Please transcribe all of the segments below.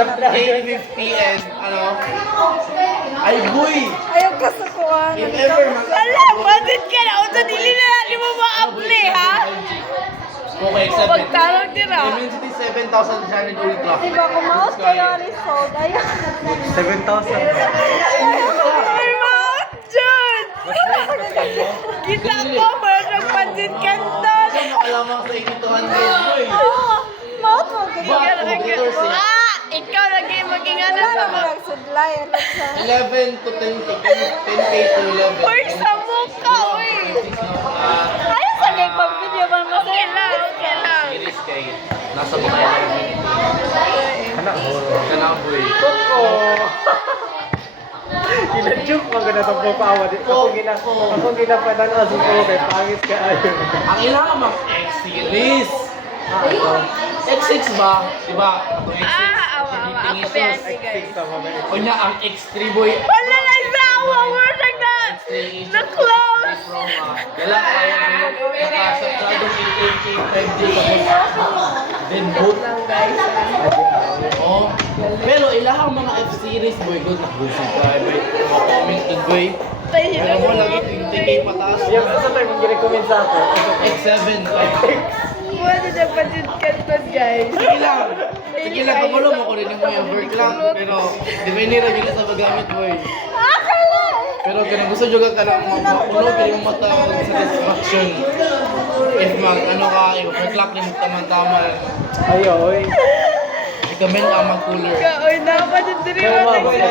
850 and ano? Ay, boy! Ayaw kasukuhan. If ever Ala, budget ka na. Unsa dili na di mo ma-apply, ha? Okay, 7. Pagtarong tira. Dimensity 7,000 Janet Ultra. Diba, kumaos kayo result. Ayaw. 7,000. Ay, maot dyan. Kita ko, marang budget ka to. Siya nakalamang sa 8,200, boy. Maot mo. Ikaw lagi maging ano Wala sa naman ang sudlay. Ano sa... 11 to 10K to 11. Uy, sa mukha, uy. Ayaw sa gay pag video man mo. Okay lang, okay lang. Series kay nasa mga 11. Anak mo. Kanaboy. Koko. Gina-joke mo ka na itong papawa. Ako ginapanan aso ko kay pangit ka ayon. Ang ilang mga X-series. Ito. X6 ba? Diba? Ito X6. Awa. Ako ba yan, guys? Sa mga O niya ang X3 boy. Wala na isawa, word like that. Na-close. Dala kaya nakasatradong 8K 5G tapos then boot. Oh. Pero ilahang mga F-series boy good na good subscribe. Mga comment good boy. Pero mo lagi 20K pataas. Yan, sa tayo mong girecommend sa ako. X7. Wala na budget ka to, guys. Sige lang. Sige lang, kamulo mo ko rin mo yung work lang. Pero, di ba nila yun sa paggamit boy. Pero kung gusto juga ka lang mga mapulo, kaya mo matawag sa satisfaction. If mag, ano ka, i-overclock din mo tama-tama. Ayo, oy. Recommend ang mag-cooler. Uy, dapat yung diri Pero mo. mga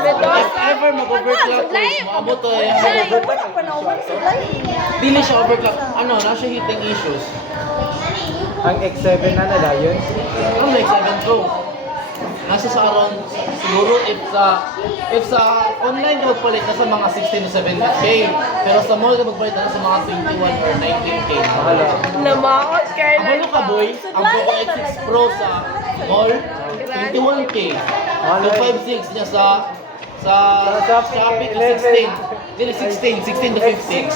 If ever mag-overclock, maabot to eh. Dili siya overclock. Ano, na siya heating issues. Ang X7 na nila yun. Ano like 7 Pro? Nasa sa around, siguro if sa online ka magpalit na sa mga 16 to 17K. Pero sa mall ka magpalit na sa mga 21 or 19K. Mahala. Namaot kayo Ang ano ka boy, ang Poco X6 Pro sa mall, 21K. Yung 5.6 niya sa Shopee to 16. Dili 16 to 15.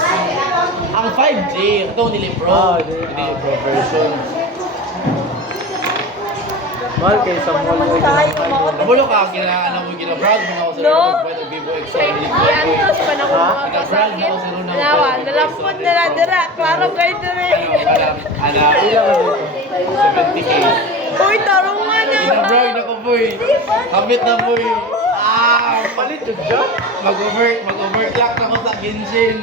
Ang 5G, ito nili Pro. Nili Pro version. Mahal kayo sa mall mo. Nabulo ka, ano mo gina-brag mo na ako sa No? Pwede Vivo X1. Iantos pa na kung Gina-brag na ako sa Luna. Nawa, nalampot na na dira. Klaro kayo diri. Ano, Ilang ano ito? 70K. Uy, tarungan na. Gina-brag na ko boy. Kapit na boy. Palit yun dyan? Mag-overclock na ko sa Genshin.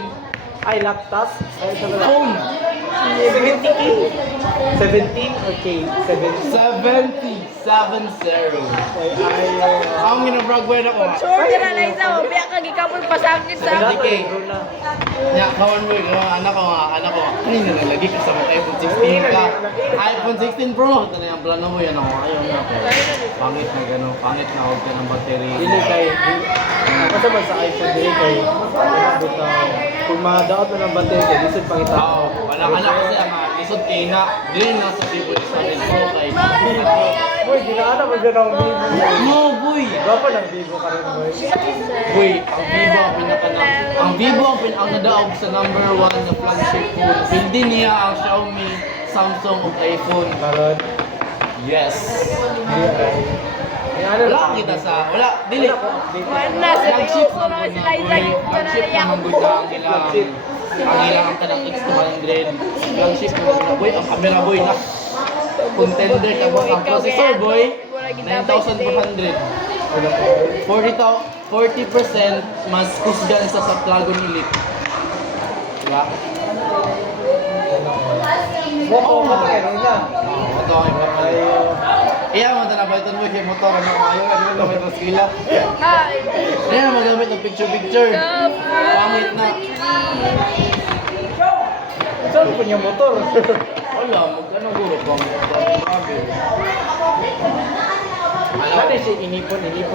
Ay, laptop? Ay, ito na lang. Phone. 70K? 17 or K? 70? 70. Ay, ayaw. Ang gina-brag boy na ko. Sure ka na na isa. Mabiya ka gikapon pasakit sa akin. 70K. Ya, kawan mo, anak ko. Ay, nalalagi ka sa mga iPhone 16 ka. iPhone 16 Pro. Ito na yung plano mo yan ako. Ayaw na ako. Pangit na gano'n. Pangit na huwag ka ng battery. Dili kay... Kasi man sa iPhone dili kay... Kung madaot na ng battery kay, lisod pang ita. Oo, wala ka na kasi ang isod kay na. Dili na sa Vivo X7 Pro kay. Boy, ginaan mo dyan ang Vivo. No, boy! Gapa ng Vivo ka rin, boy. Boy, ang Vivo ang ang Vivo ang nadaog sa number 1 na flagship phone. Hindi niya ang Xiaomi, Samsung o iPhone. Karon. Yes. Wala kita sa, wala, dili. Wala, sa Flagship tiyo ko na naman si na, Liza. boy. Flagship naman boy na ang ilang ang tanang X200. Flagship naman na boy, ang camera boy na. Contender ka ba? Ang processor boy, 9,400. 40% mas kusgan sa Snapdragon Elite. Diba? Moto ka kayo na. Ito ang iba. Ayaw. Iya, mo na ba ito mo kay motor ano kayo? Ano na ba skila? Hi. Ano na magamit ng picture. Pangit na. Saan po niya motor? Wala, magkano guro bang grabe. Ano siya inipon niya?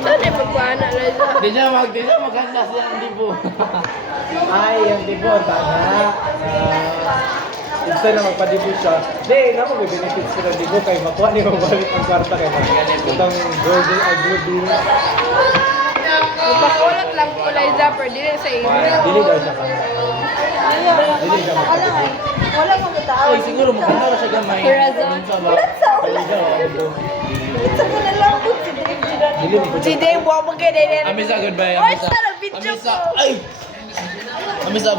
Saan yung pagpana, Liza? Di siya maghanda siya hindi po. Ay, yung dibo, tana. Instead na magpa-dibo siya, di, na mag-benefits ko ng dibo kay makuha niyo mabalik ang kwarta kay mag itong golden ay blue deal. Magpakulot lang ko lang Zapper, dili sa iyo. Dili daw siya ka. Dili siya ka. Wala mo tao. Ay, siguro maganda na siya gamay. Corazon. Ano sa ba? Dili daw ako. Sa ko na lang po si Dave. Dili mo. Si Dave, buwag mo kaya Amisa, goodbye. Ay, Amisa. sana video Amisa. ko. Ay! Amisa,